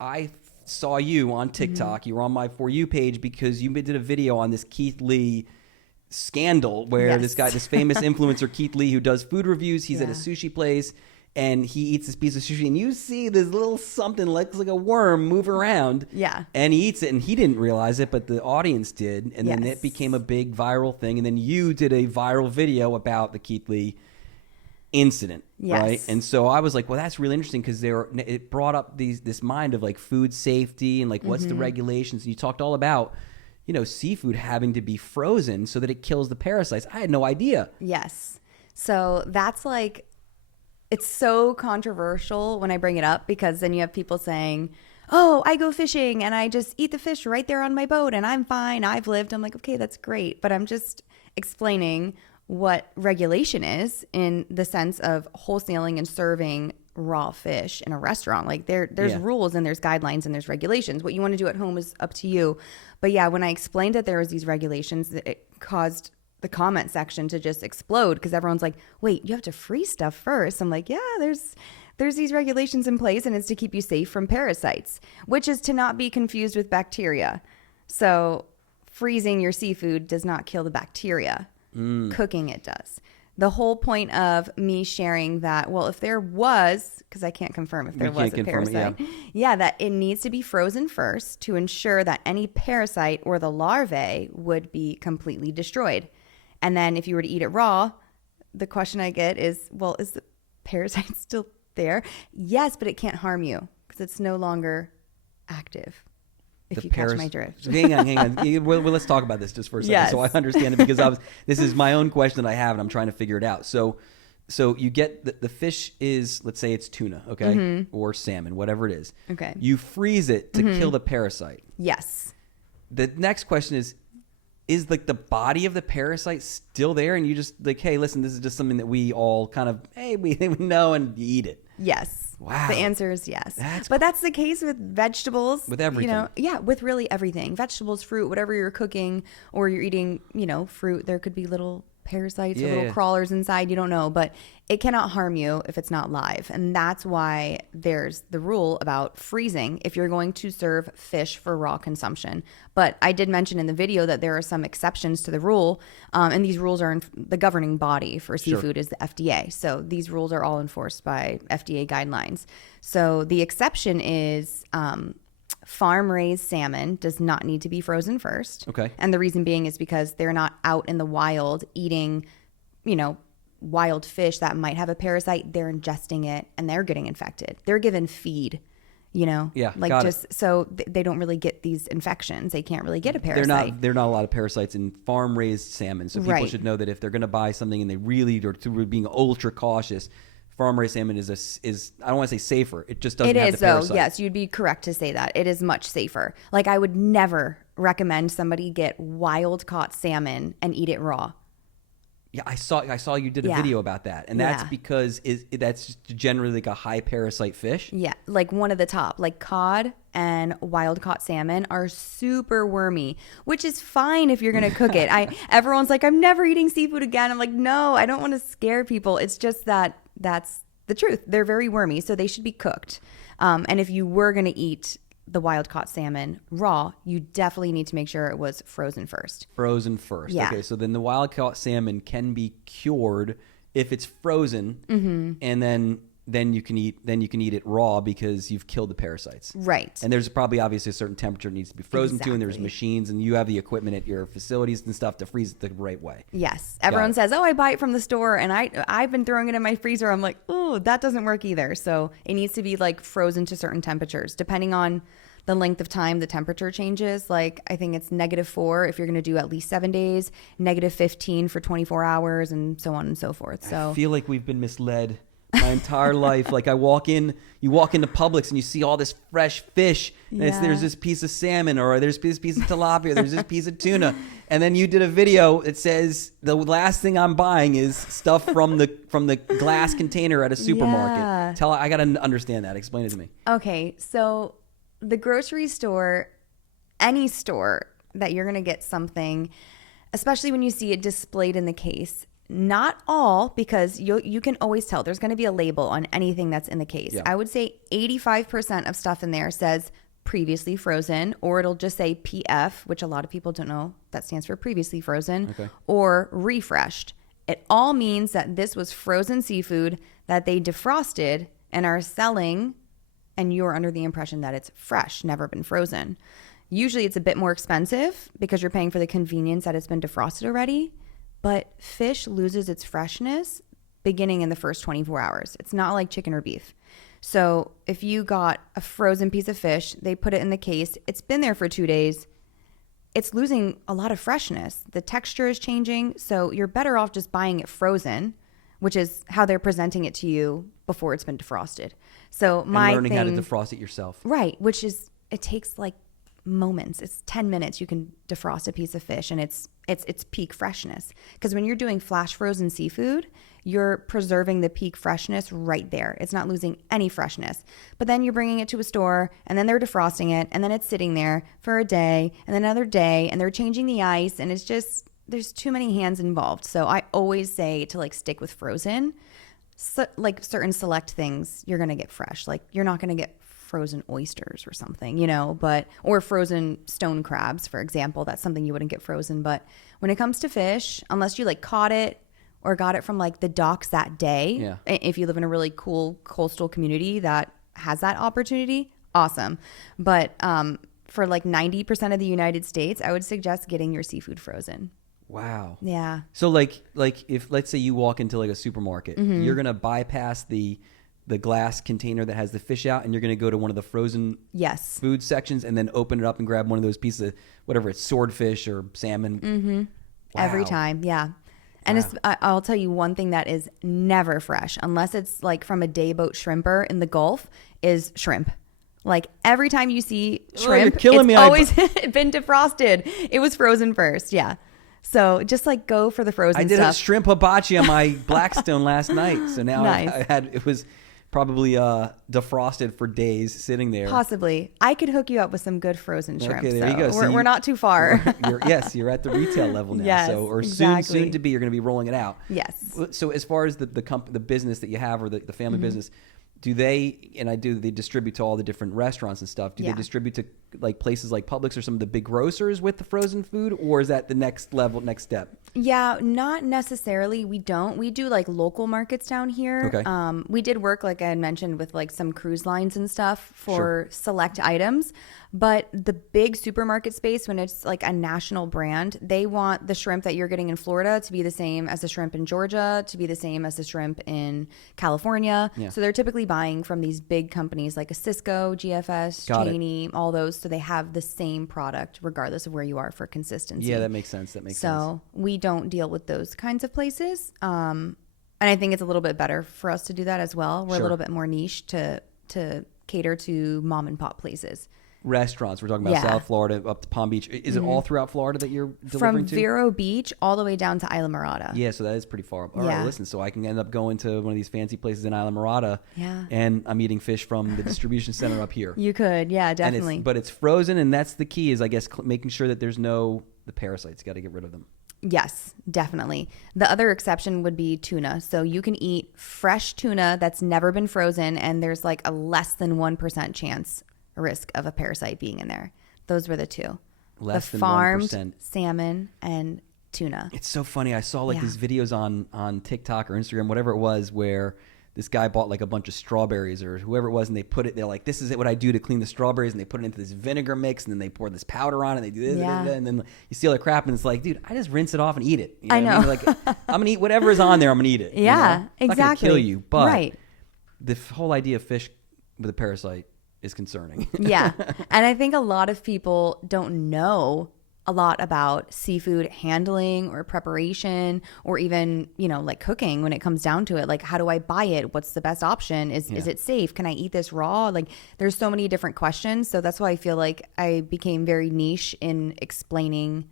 I saw you on TikTok. You were on my For You page because you did a video on this Keith Lee scandal where this famous influencer Keith Lee, who does food reviews, he's at a sushi place and he eats this piece of sushi and you see this little something looks like a worm move around. Yeah. And he eats it and he didn't realize it, but the audience did. And then it became a big viral thing. And then you did a viral video about the Keith Lee incident, right? And so I was like, well, that's really interesting because it brought up this mind of like food safety and like what's the regulations. And you talked all about, you know, seafood having to be frozen so that it kills the parasites. I had no idea. Yes. So that's like, it's so controversial when I bring it up because then you have people saying, oh, I go fishing and I just eat the fish right there on my boat and I'm fine. I've lived. I'm like, okay, that's great. But I'm just explaining what regulation is in the sense of wholesaling and serving raw fish in a restaurant. Like there's rules and there's guidelines and there's regulations. What you want to do at home is up to you. But yeah, when I explained that there was these regulations, it caused the comment section to just explode because everyone's like, wait, you have to freeze stuff first. I'm like, yeah, there's these regulations in place and it's to keep you safe from parasites, which is to not be confused with bacteria. So freezing your seafood does not kill the bacteria. Cooking it does. The whole point of me sharing that, well, if there was, because I can't confirm if there was a parasite, that it needs to be frozen first to ensure that any parasite or the larvae would be completely destroyed. And then if you were to eat it raw, the question I get is, well, is the parasite still there? Yes, but it can't harm you because it's no longer active. If you catch my drift. Hang on. Well, let's talk about this just for a second so I understand it because this is my own question that I have and I'm trying to figure it out. So you get the fish is, let's say it's tuna, okay? Or salmon, whatever it is. Okay. You freeze it to kill the parasite. Yes. The next question is like the body of the parasite still there? And you just like, hey, listen, this is just something that we all kind of, hey, we know and you eat it. Yes. Wow. The answer is yes. That's the case with vegetables. With everything. With really everything. Vegetables, fruit, whatever you're cooking or you're eating, fruit, there could be little parasites or little crawlers inside. You don't know, but it cannot harm you if it's not live. And that's why there's the rule about freezing if you're going to serve fish for raw consumption. But I did mention in the video that there are some exceptions to the rule. And these rules are the governing body for seafood is the FDA. So these rules are all enforced by FDA guidelines. So the exception is farm-raised salmon does not need to be frozen first. Okay. And the reason being is because they're not out in the wild eating, wild fish that might have a parasite. They're ingesting it and they're getting infected. They're given feed, so they don't really get these infections. They can't really get a parasite. There are not a lot of parasites in farm-raised salmon. So people should know that if they're going to buy something and they really are being ultra cautious, farm-raised salmon is I don't want to say safer. It just doesn't have the parasite. It is, though. Yes, you'd be correct to say that. It is much safer. Like, I would never recommend somebody get wild-caught salmon and eat it raw. Yeah, I saw you did a video about that. And that's because that's generally like a high parasite fish? Yeah, like one of the top. Like cod and wild-caught salmon are super wormy, which is fine if you're going to cook it. Everyone's like, I'm never eating seafood again. I'm like, no, I don't want to scare people. It's just that's the truth. They're very wormy, so they should be cooked. And if you were going to eat the wild-caught salmon raw, you definitely need to make sure it was frozen first. Frozen first. Yeah. Okay, so then the wild-caught salmon can be cured if it's frozen, and then you can eat it raw because you've killed the parasites. Right. And there's probably obviously a certain temperature it needs to be frozen to, and there's machines, and you have the equipment at your facilities and stuff to freeze it the right way. Yes. Everyone says, oh, I buy it from the store, and I've been throwing it in my freezer. I'm like, oh, that doesn't work either. So it needs to be like frozen to certain temperatures, depending on the length of time the temperature changes. Like, I think it's -4 if you're going to do at least 7 days, -15 for 24 hours, and so on and so forth. So I feel like we've been misled my entire life. Like, you walk into Publix and you see all this fresh fish, and there's this piece of salmon, or there's this piece of tilapia, there's this piece of tuna, and then you did a video that says the last thing I'm buying is stuff from the glass container at a supermarket. I got to understand that. Explain it to me. Okay, so the grocery store, any store that you're going to get something, especially when you see it displayed in the case, Not all, because you can always tell. There's going to be a label on anything that's in the case. Yeah. I would say 85% of stuff in there says previously frozen, or it'll just say PF, which a lot of people don't know. That stands for previously frozen, or refreshed. It all means that this was frozen seafood that they defrosted and are selling, and you're under the impression that it's fresh, never been frozen. Usually it's a bit more expensive because you're paying for the convenience that it's been defrosted already. But fish loses its freshness beginning in the first 24 hours. It's not like chicken or beef. So if you got a frozen piece of fish, they put it in the case, it's been there for 2 days, it's losing a lot of freshness. The texture is changing. So you're better off just buying it frozen, which is how they're presenting it to you before it's been defrosted. So and learning how to defrost it yourself. Right, which is, it takes like moments. It's 10 minutes you can defrost a piece of fish, and it's peak freshness. Because when you're doing flash frozen seafood, you're preserving the peak freshness right there. It's not losing any freshness. But then you're bringing it to a store, and then they're defrosting it, and then it's sitting there for a day and then another day, and they're changing the ice, and it's just, there's too many hands involved. So I always say to like stick with frozen. So, like certain select things you're gonna get fresh. Like you're not gonna get frozen oysters or something, you know, or frozen stone crabs, for example. That's something you wouldn't get frozen. But when it comes to fish, unless you like caught it or got it from like the docks that day, if you live in a really cool coastal community that has that opportunity, awesome. But for like 90% of the United States, I would suggest getting your seafood frozen. Wow. Yeah. So like if let's say you walk into like a supermarket, you're gonna bypass the glass container that has the fish out, and you're going to go to one of the frozen food sections and then open it up and grab one of those pieces of whatever it's, swordfish or salmon. Wow. Every time. Yeah. And I'll tell you one thing that is never fresh, unless it's like from a day boat shrimper in the Gulf, is shrimp. Like every time you see shrimp, it's always been defrosted. It was frozen first. Yeah. So just like go for the frozen stuff. I did a shrimp hibachi on my Blackstone last night. So now it was probably defrosted for days sitting there. Possibly. I could hook you up with some good frozen shrimp. Okay, there you go. So we're not too far. You're at the retail level now. Yes, exactly. Soon to be, you're going to be rolling it out. Yes. So as far as the business that you have, or the family business, do they distribute to all the different restaurants and stuff? Do they distribute to like places like Publix or some of the big grocers with the frozen food, or is that the next step? Yeah, not necessarily. We don't. We do like local markets down here. Okay. We did work, like I had mentioned, with like some cruise lines and stuff for select items. But the big supermarket space, when it's like a national brand, they want the shrimp that you're getting in Florida to be the same as the shrimp in Georgia, to be the same as the shrimp in California. Yeah. So they're typically buying from these big companies like a Cisco, GFS, Cheney, all those. So they have the same product regardless of where you are for consistency. Yeah, that makes sense. So we don't deal with those kinds of places. And I think it's a little bit better for us to do that as well. We're a little bit more niche to cater to mom and pop places. Restaurants. We're talking about South Florida up to Palm Beach. Is it all throughout Florida that you're delivering to? From Vero Beach all the way down to Isla Mirada. Yeah, so that is pretty far up. All right, listen, so I can end up going to one of these fancy places in Isla Mirada, and I'm eating fish from the distribution center up here. You could, yeah, definitely. But it's frozen, and that's the key, is I guess making sure that there's the parasites. Got to get rid of them. Yes, definitely. The other exception would be tuna. So you can eat fresh tuna that's never been frozen, and there's like a less than 1% risk of a parasite being in there. Those were the two. Less the than farmed 1%. Salmon and tuna. It's so funny. I saw these videos on TikTok or Instagram, whatever it was, where this guy bought like a bunch of strawberries or whoever it was, and they're like, this is what I do to clean the strawberries, and they put it into this vinegar mix, and then they pour this powder on it, and they do this, and then you see all the crap, and it's like, dude, I just rinse it off and eat it. You know I know. I mean? Like, I'm going to eat whatever is on there, I'm going to eat it. Yeah, exactly. I'm not going to kill you, but the whole idea of fish with a parasite is concerning. Yeah. And I think a lot of people don't know a lot about seafood handling or preparation, or even, like cooking when it comes down to it. Like, how do I buy it? What's the best option? Is it safe? Can I eat this raw? Like, there's so many different questions. So that's why I feel like I became very niche in explaining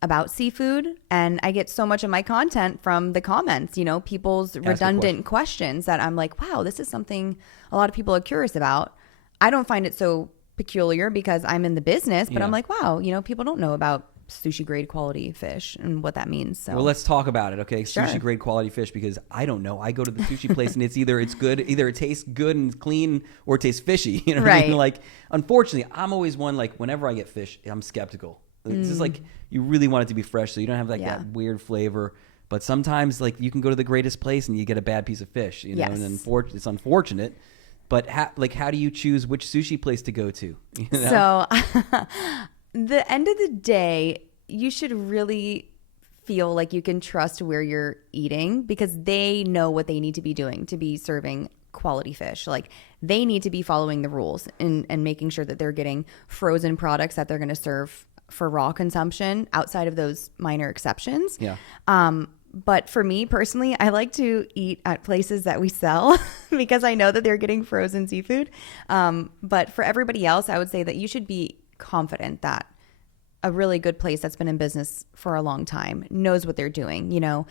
about seafood, and I get so much of my content from the comments, people's redundant questions that I'm like, wow, this is something a lot of people are curious about. I don't find it so peculiar because I'm in the business, but I'm like, wow, people don't know about sushi grade quality fish and what that means. So well, let's talk about it. Okay. Sure. Sushi grade quality fish, because I don't know. I go to the sushi place and it's either it tastes good and clean, or it tastes fishy. You know what I mean? Like, unfortunately, I'm always one, like, whenever I get fish, I'm skeptical. It's just like, you really want it to be fresh so you don't have like that weird flavor. But sometimes, like, you can go to the greatest place and you get a bad piece of fish, you know, and it's unfortunate. But how do you choose which sushi place to go to? You know? So the end of the day, you should really feel like you can trust where you're eating, because they know what they need to be doing to be serving quality fish. Like, they need to be following the rules and making sure that they're getting frozen products that they're going to serve for raw consumption outside of those minor exceptions. Yeah. But for me personally, I like to eat at places that we sell because I know that they're getting frozen seafood. But for everybody else, I would say that you should be confident that a really good place that's been in business for a long time knows what they're doing. You know,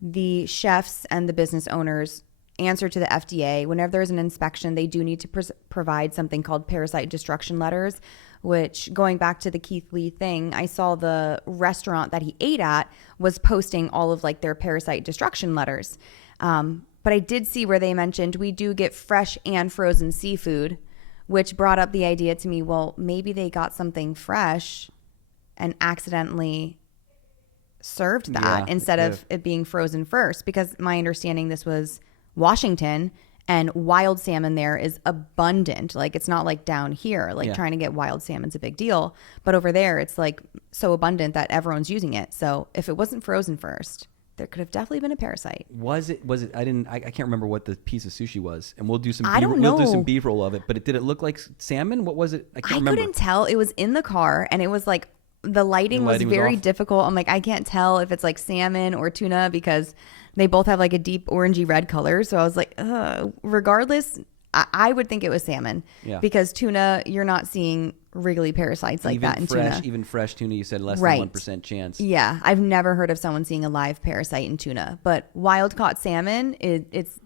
the chefs and the business owners answer to the FDA. Whenever there's an inspection, they do need to provide something called parasite destruction letters, which, going back to the Keith Lee thing, I saw the restaurant that he ate at was posting all of like their parasite destruction letters. But I did see where they mentioned we do get fresh and frozen seafood, which brought up the idea to me, well, maybe they got something fresh and accidentally served that instead of it being frozen first, because my understanding, this was Washington, and wild salmon there is abundant. Like, it's not like down here, like trying to get wild salmon's a big deal, but over there it's like so abundant that everyone's using it. So if it wasn't frozen first, there could have definitely been a parasite. Was it I can't remember what the piece of sushi was, and we'll do some B-roll of it, but did it look like salmon? What was it? I can't remember. Couldn't tell. It was in the car, and it was like the lighting was very difficult. I'm like, I can't tell if it's like salmon or tuna because they both have like a deep orangey red color. So I was like, regardless, I would think it was salmon because tuna, you're not seeing wriggly parasites like that in tuna. Even fresh tuna, you said less than 1% chance. Yeah. I've never heard of someone seeing a live parasite in tuna, but wild caught salmon, it's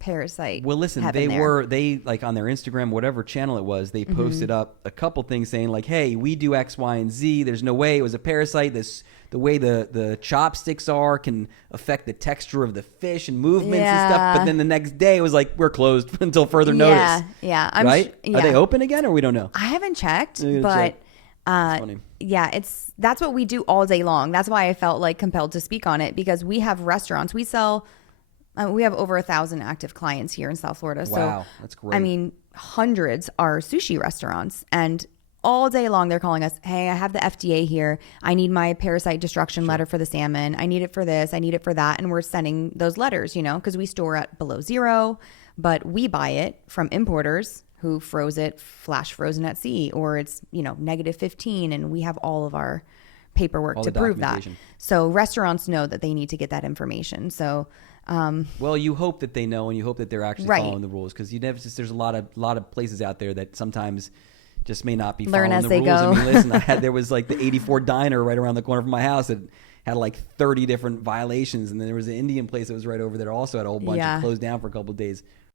parasite. Well, listen, they like on their Instagram, whatever channel it was, they posted up a couple things saying like, hey, we do X, Y, and Z. There's no way it was a parasite. The way the chopsticks are can affect the texture of the fish and movements and stuff. But then the next day it was like, we're closed until further notice. Yeah. Right? Are they open again, or we don't know? I haven't checked, but that's what we do all day long. That's why I felt like compelled to speak on it, because we have restaurants. We have over 1,000 active clients here in South Florida. Wow, that's great. I mean, hundreds are sushi restaurants, and all day long they're calling us, hey, I have the FDA here. I need my parasite destruction letter for the salmon. I need it for this. I need it for that. And we're sending those letters, you know, because we store at below zero, but we buy it from importers who froze it, flash frozen at sea, or it's, you know, -15, and we have all of our paperwork to prove that. So restaurants know that they need to get that information. So well, you hope that they know, and you hope that they're actually following the rules, because there's a lot of places out there that sometimes just may not be following the rules. I mean, listen, there was like the 84 Diner right around the corner from my house that had like 30 different violations, and then there was an Indian place that was right over there also had a whole bunch of closed down for a couple of days.